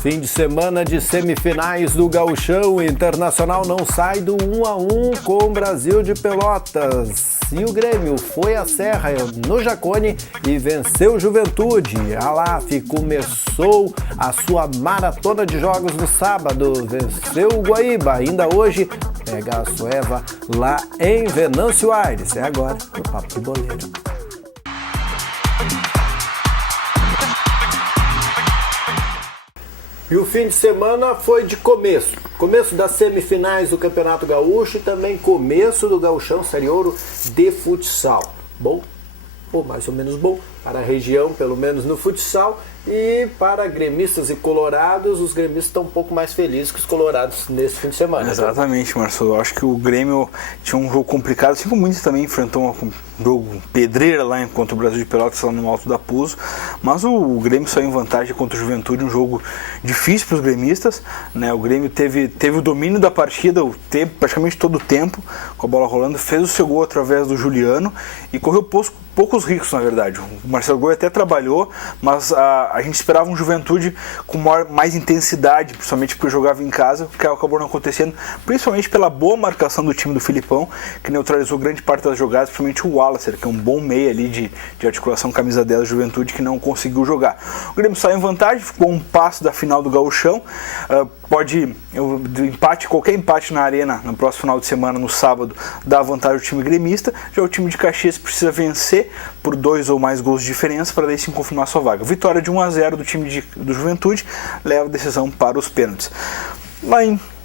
Fim de semana de semifinais do Gauchão, o Internacional não sai do 1-1 com o Brasil de Pelotas. E o Grêmio foi à Serra no Jacone e venceu o Juventude. A LAF começou a sua maratona de jogos no sábado, venceu o Guaíba. Ainda hoje pega a Sueva lá em Venâncio Aires. É agora no Papo de Boleiro. E o fim de semana foi de começo das semifinais do Campeonato Gaúcho e também começo do Gauchão Série Ouro de futsal. Bom, ou mais ou menos bom, para a região, pelo menos no futsal, e para gremistas e colorados, os gremistas estão um pouco mais felizes que os colorados nesse fim de semana. Exatamente, Marcelo. Eu acho que o Grêmio tinha um jogo complicado, assim como o Inter também enfrentou um jogo pedreira lá contra o Brasil de Pelotas lá no Alto da Puso, mas o Grêmio saiu em vantagem contra o Juventude, um jogo difícil para os gremistas, né? O Grêmio teve o domínio da partida, o tempo, praticamente todo o tempo, com a bola rolando, fez o seu gol através do Juliano e correu poucos riscos, na verdade. O Marcelo Goi até trabalhou, mas a gente esperava um Juventude com mais intensidade, principalmente porque jogava em casa, que acabou não acontecendo, principalmente pela boa marcação do time do Filipão, que neutralizou grande parte das jogadas, principalmente o Wallacer, que é um bom meia ali de articulação camisa 10 da Juventude, que não conseguiu jogar. O Grêmio saiu em vantagem, ficou um passo da final do Gauchão, qualquer empate na Arena no próximo final de semana, no sábado, dá vantagem ao time gremista. Já o time de Caxias precisa vencer por 2 ou mais gols de diferença para daí sim confirmar sua vaga. Vitória de 1-0 do time do Juventude leva a decisão para os pênaltis. Lá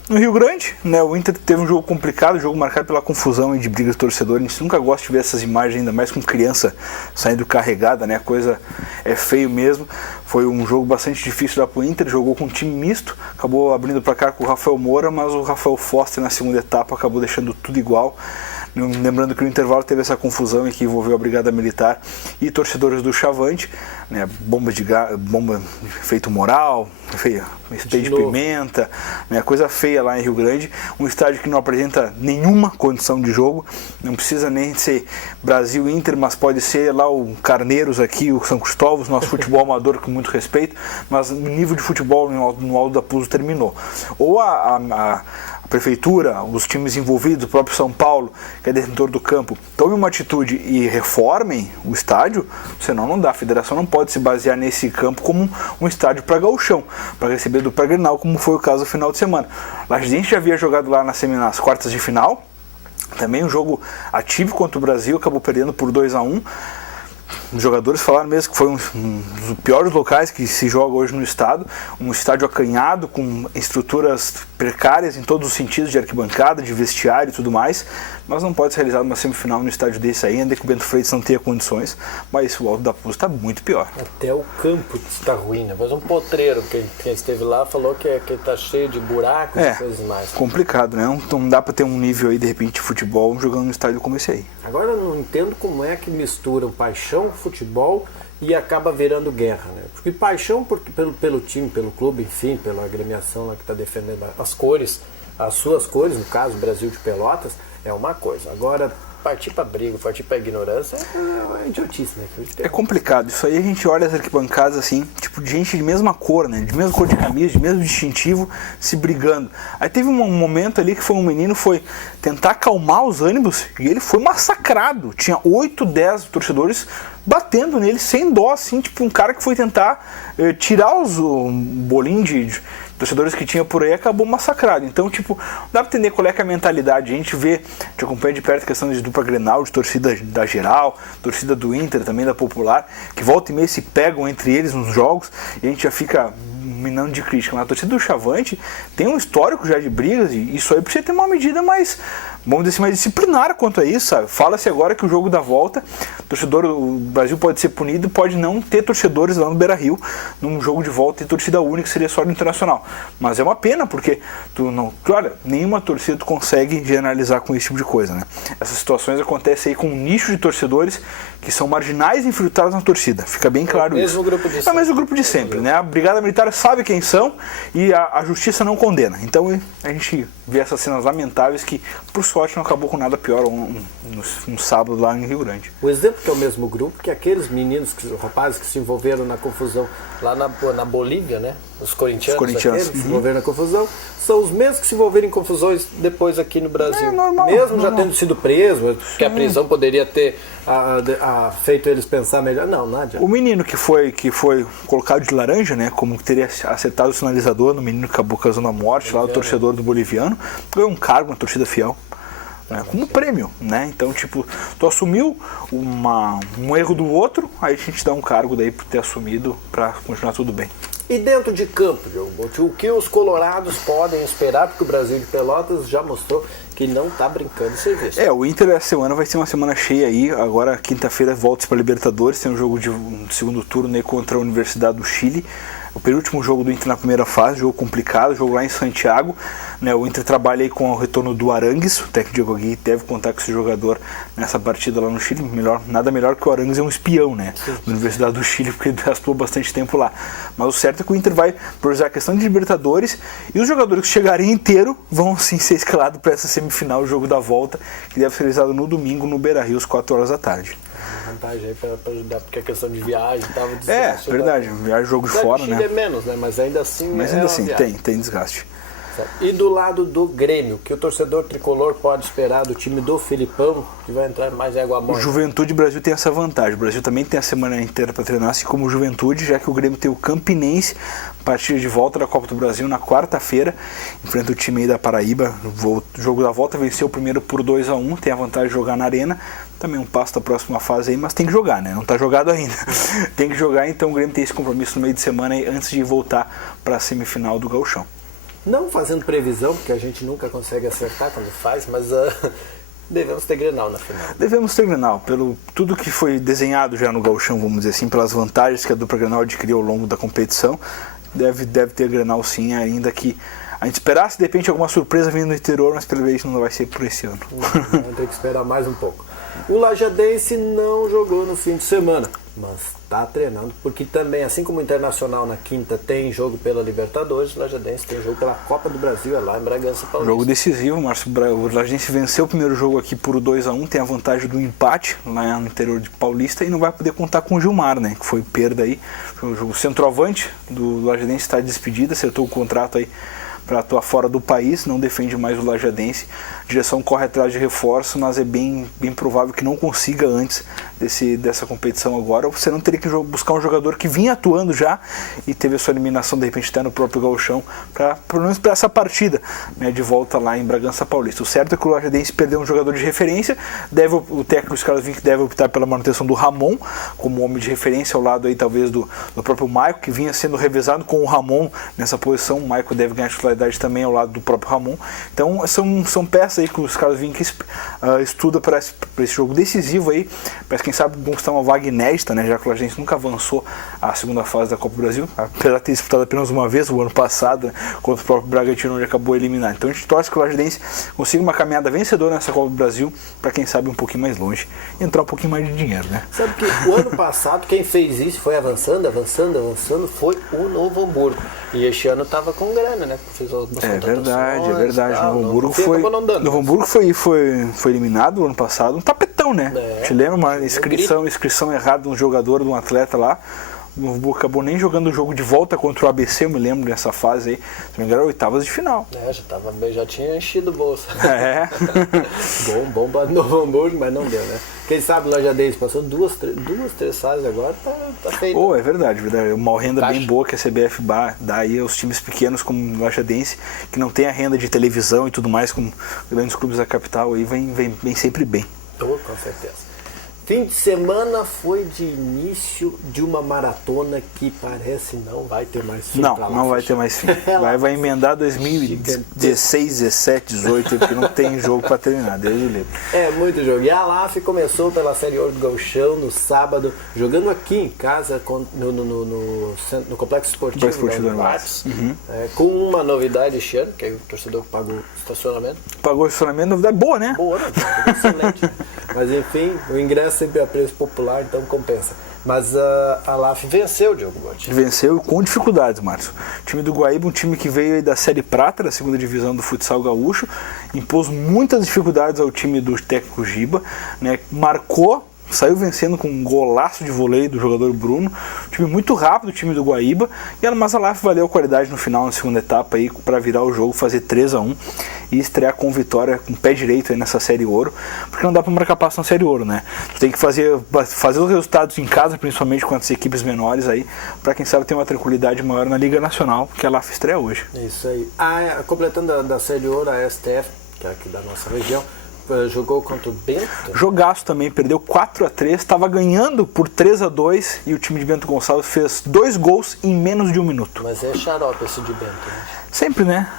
no Rio Grande, né, o Inter teve um jogo complicado, um jogo marcado pela confusão e de brigas de torcedor. A gente nunca gosta de ver essas imagens, ainda mais com criança saindo carregada, né? A coisa é feio mesmo. Foi um jogo bastante difícil lá pro Inter, jogou com um time misto, acabou abrindo o placar com o Rafael Moura, mas o Rafael Foster na segunda etapa acabou deixando tudo igual. Lembrando que no intervalo teve essa confusão em que envolveu a Brigada Militar e torcedores do Chavante, né, bomba efeito moral, spray de pimenta, né, coisa feia lá em Rio Grande, um estádio que não apresenta nenhuma condição de jogo, não precisa nem ser Brasil Inter, mas pode ser lá o Carneiros aqui, o São Cristóvão, nosso futebol amador com muito respeito, mas o nível de futebol no Alto da Puso terminou. Ou a prefeitura, os times envolvidos, o próprio São Paulo, que é detentor do campo, tomem uma atitude e reformem o estádio, senão não dá. A federação não pode se basear nesse campo como um estádio para gauchão, para receber do pré-grenal, como foi o caso no final de semana. A gente já havia jogado lá nas quartas de final, também um jogo atípico contra o Brasil, acabou perdendo por 2-1. Os jogadores falaram mesmo que foi um dos piores locais que se joga hoje no estado, um estádio acanhado, com estruturas precárias em todos os sentidos, de arquibancada, de vestiário e tudo mais, mas não pode ser realizado uma semifinal no estádio desse aí, ainda que o Bento Freitas não tenha condições, mas o Alto da Puso está muito pior. Até o campo está ruim, né? Mas um potreiro, quem esteve lá falou que está cheio de buracos e coisas mais. Complicado, né? Então não dá para ter um nível aí, de repente, de futebol jogando num estádio como esse aí. Agora eu não entendo como é que misturam paixão, futebol e acaba virando guerra, né? Porque paixão pelo time, pelo clube, enfim, pela agremiação lá que está defendendo as cores, as suas cores, no caso, o Brasil de Pelotas, é uma coisa. Agora, partir para briga, partir para ignorância é idiotice, né? É complicado. Isso aí a gente olha as arquibancadas assim, tipo de gente de mesma cor, né? De mesma cor de camisa, de mesmo distintivo, se brigando. Aí teve um momento ali que foi um menino foi tentar acalmar os ânimos e ele foi massacrado. Tinha 8, 10 torcedores batendo nele sem dó, assim, tipo um cara que foi tentar tirar o bolinho de torcedores que tinha por aí, acabou massacrado. Então, tipo, dá pra entender qual é que é a mentalidade. A gente vê, te acompanha de perto a questão de dupla Grenal, de torcida da geral, torcida do Inter, também da Popular, que volta e meia se pegam entre eles nos jogos, e a gente já fica minando de crítica. Mas a torcida do Chavante tem um histórico já de brigas, e isso aí precisa ter uma medida mais, vamos dizer assim, mais disciplinar quanto a isso, sabe? Fala-se agora que o jogo da volta, o Brasil pode ser punido, pode não ter torcedores lá no Beira-Rio, num jogo de volta e torcida única, seria só no Internacional. Mas é uma pena, porque olha, nenhuma torcida tu consegue generalizar com esse tipo de coisa, né? Essas situações acontecem aí com um nicho de torcedores que são marginais e infiltrados na torcida. Fica bem claro isso. É o mesmo grupo de sempre, né? A Brigada Militar sabe quem são e a justiça não condena. Então a gente vê essas cenas lamentáveis que, sorte não acabou com nada pior no sábado lá em Rio Grande. O exemplo que é o mesmo grupo, que aqueles meninos, rapazes que se envolveram na confusão lá na Bolívia, né? Os corintianos aqueles que se envolveram na confusão, são os mesmos que se envolveram em confusões depois aqui no Brasil. Normal, mesmo já tendo sido preso, que a prisão poderia ter feito eles pensar melhor. Não, nada. O menino que foi colocado de laranja, né? Como teria acertado o sinalizador no menino que acabou causando a morte, lá o torcedor do boliviano, ganhou um cargo na torcida fiel. Como prêmio, né? Então, tipo, tu assumiu um erro do outro, aí a gente dá um cargo daí por ter assumido pra continuar tudo bem. E dentro de campo, Diogo, o que os colorados podem esperar, porque o Brasil de Pelotas já mostrou que não tá brincando de serviço. O Inter essa semana vai ser uma semana cheia aí, agora quinta-feira volta para Libertadores, tem um jogo de segundo turno aí contra a Universidade do Chile. O penúltimo jogo do Inter na primeira fase, jogo complicado, jogo lá em Santiago, né? O Inter trabalha aí com o retorno do Arangues, o técnico Diego Aguirre deve contar com esse jogador nessa partida lá no Chile. Nada melhor que o Arangues é um espião, né? Da Universidade do Chile, porque ele gastou bastante tempo lá. Mas o certo é que o Inter vai priorizar a questão de Libertadores e os jogadores que chegarem inteiro vão sim ser escalados para essa semifinal, o jogo da volta, que deve ser realizado no domingo no Beira-Rio, às 4 horas da tarde. Vantagem aí para ajudar, porque a questão de viagem estava desgaste. Verdade, viagem, jogo de fora, né? É menos, né? Mas ainda assim tem desgaste. E do lado do Grêmio, que o torcedor tricolor pode esperar do time do Filipão, que vai entrar mais em água morta? O Juventude Brasil tem essa vantagem. O Brasil também tem a semana inteira para treinar, assim como o Juventude, já que o Grêmio tem o Campinense, partida de volta da Copa do Brasil na quarta-feira, enfrenta o time aí da Paraíba. O jogo da volta venceu o primeiro por 2-1, tem a vantagem de jogar na arena. Também um passo da próxima fase aí, mas tem que jogar, né? Não tá jogado ainda. Tem que jogar, então o Grêmio tem esse compromisso no meio de semana aí, antes de voltar para a semifinal do Gauchão. Não fazendo previsão, porque a gente nunca consegue acertar quando faz, mas devemos ter Grenal na final. Devemos ter Grenal, pelo tudo que foi desenhado já no Gauchão, vamos dizer assim, pelas vantagens que a dupla Grenal adquiriu ao longo da competição, deve ter Grenal sim, ainda que a gente esperasse de repente alguma surpresa vindo do interior, mas pelo menos não vai ser por esse ano. Vamos ter que esperar mais um pouco. O Lajadense não jogou no fim de semana, mas está treinando, porque também, assim como o Internacional na quinta tem jogo pela Libertadores, o Lajadense tem jogo pela Copa do Brasil, é lá em Bragança Paulista. Jogo decisivo, Márcio. O Lajadense venceu o primeiro jogo aqui por 2-1, tem a vantagem do empate lá no interior de Paulista e não vai poder contar com o Gilmar, né, que foi perda aí. O centroavante do Lajadense está despedido, acertou o contrato aí para atuar fora do país, não defende mais o Lajadense. A direção corre atrás de reforço, mas é bem provável que não consiga antes dessa competição agora. Você não teria que buscar um jogador que vinha atuando já e teve a sua eliminação de repente até no próprio Gauchão, pelo menos para essa partida, né, de volta lá em Bragança Paulista. O certo é que o Lajadense perdeu um jogador de referência, o técnico Carlos Vinck deve optar pela manutenção do Ramon como homem de referência, ao lado aí talvez do próprio Maico, que vinha sendo revezado com o Ramon nessa posição. O Maico deve ganhar titularidade também ao lado do próprio Ramon. Então são peças aí que os Carlos Vinck estuda para esse jogo decisivo aí, para quem sabe conquistar uma vaga inédita, né, já que o Lajadense nunca avançou à segunda fase da Copa do Brasil, apesar de ter disputado apenas uma vez o ano passado, né, contra o próprio Bragantino, onde acabou eliminado. Então a gente torce que o Lajadense consiga uma caminhada vencedora nessa Copa do Brasil, para quem sabe um pouquinho mais longe e entrar um pouquinho mais de dinheiro, né? Sabe que o ano passado quem fez isso, foi avançando, foi o Novo Hamburgo. E este ano estava com grana, né? Fez é verdade. O Novo Hamburgo foi eliminado no ano passado, um tapetão, né? Te lembra uma inscrição errada de um jogador, de um atleta lá. O Novo Hamburgo acabou nem jogando o jogo de volta contra o ABC, eu me lembro dessa fase aí. Se não me engano, era oitavas de final. Já tinha enchido o bolso. Bom para Novo Hamburgo, mas não deu, né? Quem sabe o Lajadense passou duas, três fases agora, tá feito. É verdade. Uma renda bem boa que a CBF dá aí aos times pequenos como o Lajadense, que não tem a renda de televisão e tudo mais, como grandes clubes da capital, aí vem sempre bem. Com certeza. Fim de semana foi de início de uma maratona que parece não vai ter mais fim. Não vai ter mais fim. Vai emendar 2016, 17, 18, porque não tem jogo para terminar, Deus o livre. É muito jogo. E a LAF começou pela Série Ouro do Gauchão no sábado, jogando aqui em casa no Complexo Esportivo do Artes, com uma novidade este ano, que é o torcedor que pagou estacionamento. Pagou estacionamento, novidade boa, né? Boa, excelente. Mas enfim, o ingresso sempre é a preço popular, então compensa. Mas a LAF venceu o Diogo Gotti. Venceu com dificuldades, Márcio. O time do Guaíba, um time que veio aí da Série Prata, da segunda divisão do futsal gaúcho, impôs muitas dificuldades ao time do técnico Giba, né? Marcou, saiu vencendo com um golaço de voleio do jogador Bruno. Um time muito rápido, o time do Guaíba. Mas a LAF valeu a qualidade no final, na segunda etapa, para virar o jogo, fazer 3-1 e estrear com vitória, com o pé direito aí nessa Série Ouro. Porque não dá para marcar passo na Série Ouro, né? Tu tem que fazer os resultados em casa, principalmente com as equipes menores aí, para quem sabe ter uma tranquilidade maior na Liga Nacional, que a LAF estreia hoje. É isso aí. Completando da Série Ouro, a STF, que é aqui da nossa região, jogou contra o Bento. Jogaço também, perdeu 4-3, estava ganhando por 3-2 e o time de Bento Gonçalves fez 2 gols em menos de 1 minuto. Mas é xarope esse de Bento, né? Sempre, né?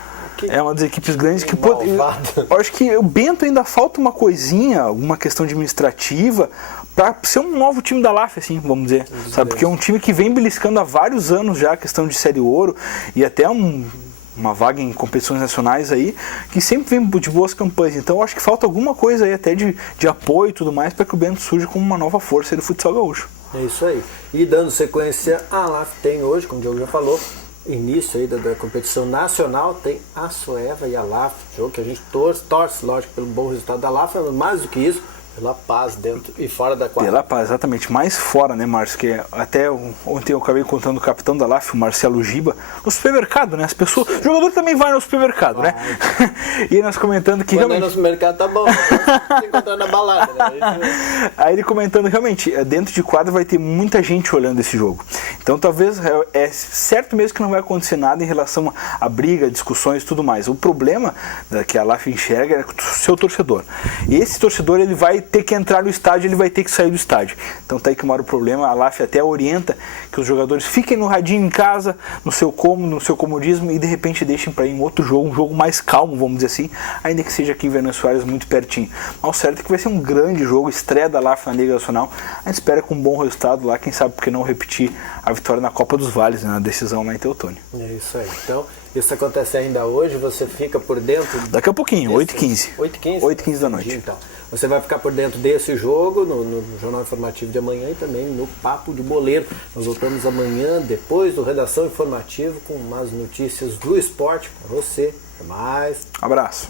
É uma das equipes grandes que eu acho que o Bento ainda falta uma coisinha, alguma questão administrativa, para ser um novo time da LAF, assim, vamos dizer. Sabe? Porque é um time que vem beliscando há vários anos já a questão de Série Ouro e até uma vaga em competições nacionais aí, que sempre vem de boas campanhas. Então eu acho que falta alguma coisa aí até de apoio e tudo mais para que o Bento surja como uma nova força aí do futsal gaúcho. É isso aí. E dando sequência, a LAF tem hoje, como o Diogo já falou, início aí da competição nacional, tem a Soeva e a LAF, jogo que a gente torce, lógico, pelo bom resultado da LAF, mas mais do que isso, pela paz dentro e fora da quadra. Pela paz, exatamente. Mais fora, né, Márcio? Que até ontem eu acabei contando o capitão da LAF, o Marcelo Giba, no supermercado, né? As pessoas... O jogador também vai no supermercado, né? E aí nós comentando que quando realmente... no supermercado tá bom, se encontrar na balada, né? Aí ele comentando, realmente, dentro de quadra vai ter muita gente olhando esse jogo. Então talvez é certo mesmo que não vai acontecer nada em relação a briga, discussões e tudo mais. O problema que a LAF enxerga é o seu torcedor. E esse torcedor, ele vai ter que entrar no estádio, ele vai ter que sair do estádio. Então tá aí que mora o problema. A LAF até orienta que os jogadores fiquem no radinho em casa, no seu comodismo, e de repente deixem para ir em outro jogo, um jogo mais calmo, vamos dizer assim, ainda que seja aqui em Venâncio Soares, muito pertinho. Mas o certo é que vai ser um grande jogo, estreia da LAF na Liga Nacional. A gente espera com um bom resultado lá, quem sabe porque não repetir a vitória na Copa dos Vales, né, na decisão lá em Teutônia. É isso aí. Então, isso acontece ainda hoje, você fica por dentro... Daqui a pouquinho, 8h15. 8h15? 8h15 da noite. Então, você vai ficar por dentro desse jogo no Jornal Informativo de amanhã e também no Papo de Boleiro. Nós voltamos amanhã, depois do Redação Informativo, com umas notícias do esporte para você. Até mais. Abraço.